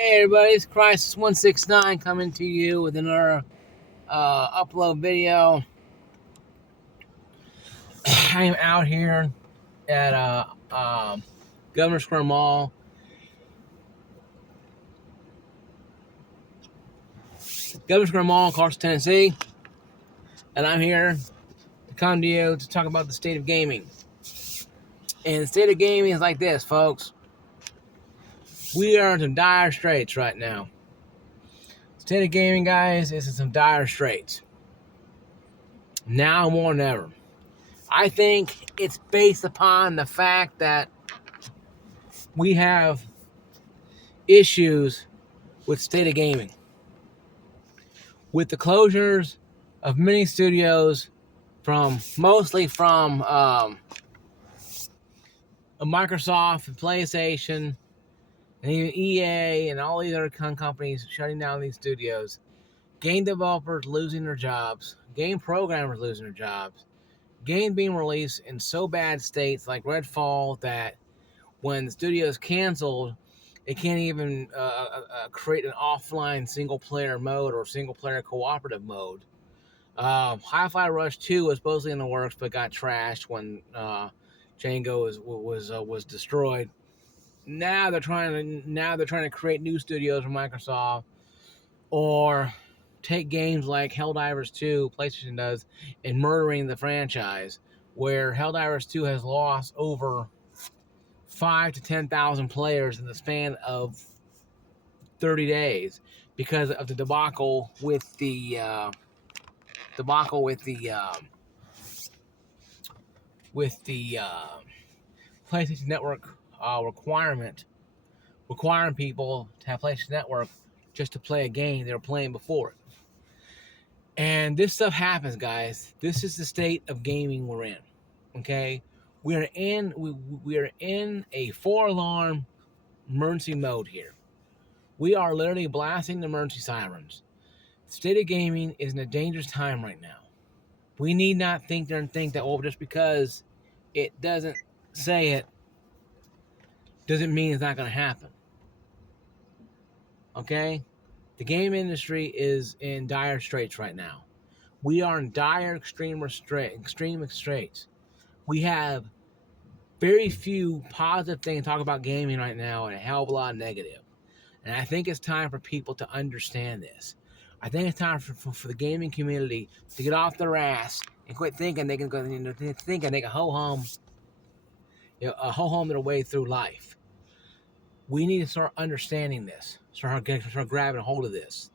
Hey everybody, it's Crisis169 coming to you with another upload video. I am out here at Governor Square Mall. Governor Square Mall, Clarkston, Tennessee. And I'm here to come to you to talk about the state of gaming. And the state of gaming is like this, folks. We are in some dire straits right now. The state of gaming, guys, is in some dire straits. Now more than ever. I think it's based upon the fact that we have issues with state of gaming. With the closures of many studios mostly from Microsoft and PlayStation and even EA and all these other companies shutting down these studios, game developers losing their jobs, game programmers losing their jobs, game being released in so bad states like Redfall that when the studio is canceled, it can't even create an offline single-player mode or single-player cooperative mode. Hi-Fi Rush 2 was supposedly in the works, but got trashed when Django was destroyed. Now they're trying to create new studios for Microsoft, or take games like Helldivers 2, PlayStation does, and murdering the franchise, where Helldivers 2 has lost over 5 to 10,000 players in the span of 30 days because of the debacle with the PlayStation Network requiring people to have PlayStation Network just to play a game they were playing before it. And this stuff happens, guys. This is the state of gaming we're in. Okay, we are in a 4-alarm emergency mode here. We are literally blasting the emergency sirens. The state of gaming is in a dangerous time right now. We need not think that, well, just because it doesn't say it doesn't mean it's not going to happen. Okay? The game industry is in dire straits right now. We are in dire extreme straits. We have very few positive things to talk about gaming right now and a hell of a lot of negative. And I think it's time for people to understand this. I think it's time for the gaming community to get off their ass and quit thinking they can ho-hum their way through life. We need to start understanding this, start grabbing a hold of this,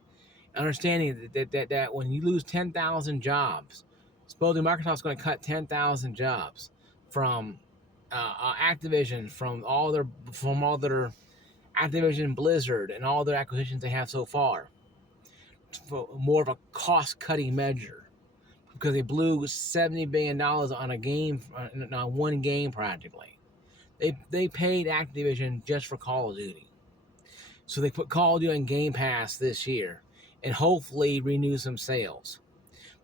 understanding that when you lose 10,000 jobs, supposedly Microsoft's going to cut 10,000 jobs from Activision, from all their Activision, Blizzard, and all their acquisitions they have so far, for more of a cost-cutting measure, because they blew $70 billion on a game, on one game practically. They paid Activision just for Call of Duty. So they put Call of Duty on Game Pass this year and hopefully renew some sales.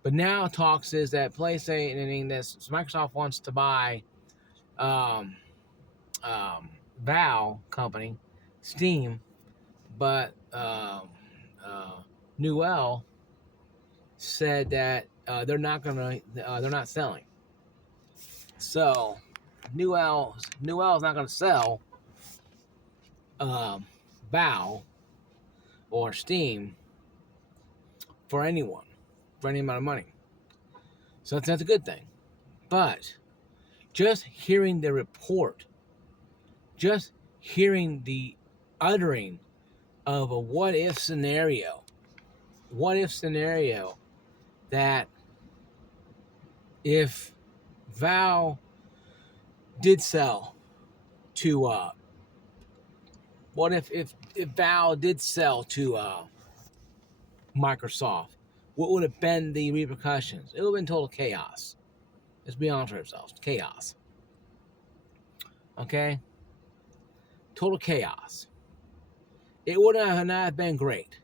But now talks is that PlayStation and Microsoft wants to buy Valve company, Steam, but Newell said that they're not selling. So Newell's not going to sell Valve or Steam for anyone for any amount of money. So that's a good thing. But just hearing the report, just hearing the uttering of a what if scenario that if Valve did sell to if Valve did sell to Microsoft, what would have been the repercussions? It would have been total chaos. Let's be honest with ourselves. Chaos. Okay? Total chaos. It would not have been great.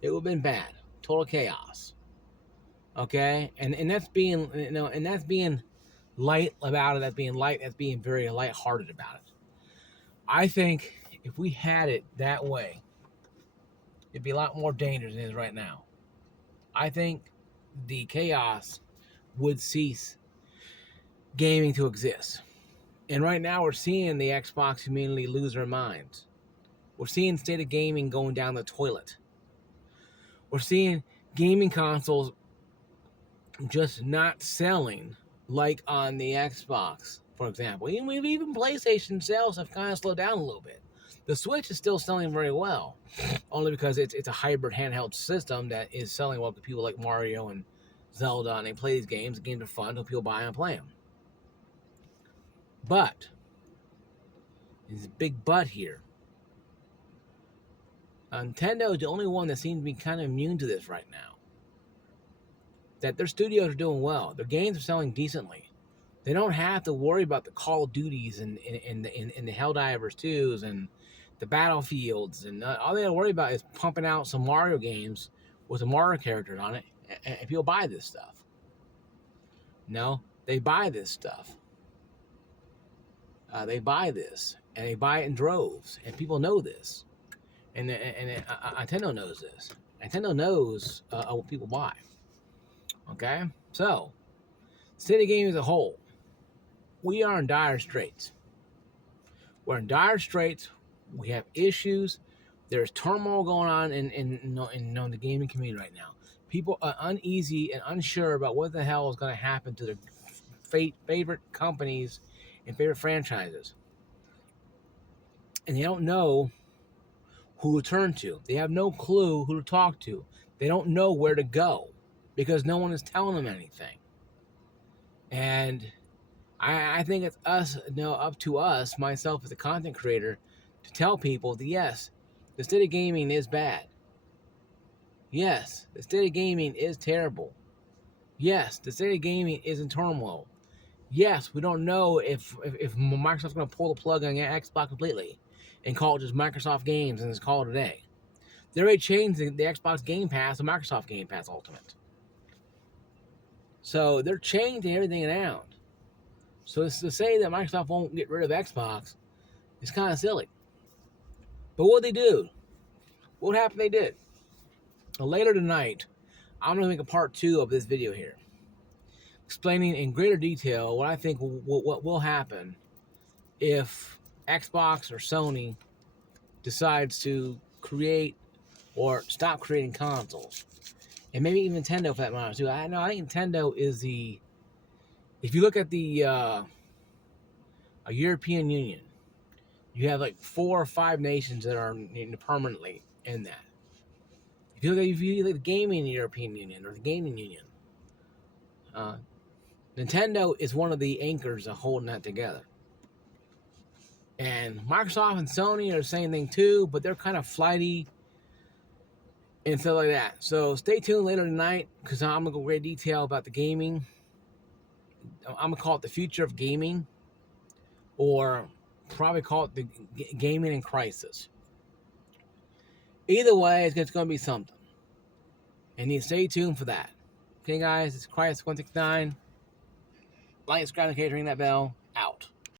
It would have been bad. Total chaos. Okay? And that's being, and that's being light about it. That's being very lighthearted about it. I think if we had it that way, it'd be a lot more dangerous than it is right now. I think the chaos would cease gaming to exist. And right now we're seeing the Xbox community lose their minds. We're seeing state of gaming going down the toilet. We're seeing gaming consoles just not selling like on the Xbox, for example. Even PlayStation sales have kind of slowed down a little bit. The Switch is still selling very well, only because it's a hybrid handheld system that is selling well to people like Mario and Zelda, and they play these games. The games are fun, so people buy them and play them. But, there's a big but here. Nintendo is the only one that seems to be kind of immune to this right now. That their studios are doing well. Their games are selling decently. They don't have to worry about the Call of Duties and the Helldivers 2s and the Battlefields. And all they have to worry about is pumping out some Mario games with the Mario characters on it. And people buy this stuff. No, they buy this stuff. They buy this. And they buy it in droves. And people know this. And Nintendo knows this. Nintendo knows what people buy. Okay? So, state of gaming as a whole, we are in dire straits. We're in dire straits. We have issues. There's turmoil going on in the gaming community right now. People are uneasy and unsure about what the hell is going to happen to their favorite companies and favorite franchises. And they don't know who to turn to. They have no clue who to talk to. They don't know where to go because no one is telling them anything. And I think it's up to us, myself as a content creator, to tell people that yes, the state of gaming is bad. Yes, the state of gaming is terrible. Yes, the state of gaming is in turmoil. Yes, we don't know if Microsoft's going to pull the plug on Xbox completely and call it just Microsoft Games and just call it a day. They already changed the Xbox Game Pass to Microsoft Game Pass Ultimate. So they're changing everything around. So to say that Microsoft won't get rid of Xbox is kind of silly. But what they do? What happened they did? Well, later tonight, I'm going to make a part 2 of this video here, explaining in greater detail what I think what will happen if Xbox or Sony decides to create or stop creating consoles. And maybe even Nintendo for that matter too. I think Nintendo is the... If you look at the European Union, you have like 4 or 5 nations that are permanently in that. If you look at the gaming European Union or the gaming union, Nintendo is one of the anchors of holding that together. And Microsoft and Sony are the same thing too, but they're kind of flighty and stuff like that. So stay tuned later tonight because I'm going to go into great detail about the gaming. I'm going to call it the future of gaming, or probably call it the gaming in crisis. Either way, it's going to be something. And you stay tuned for that. Okay, guys, it's Crisis 169. Like, subscribe, and ring that bell.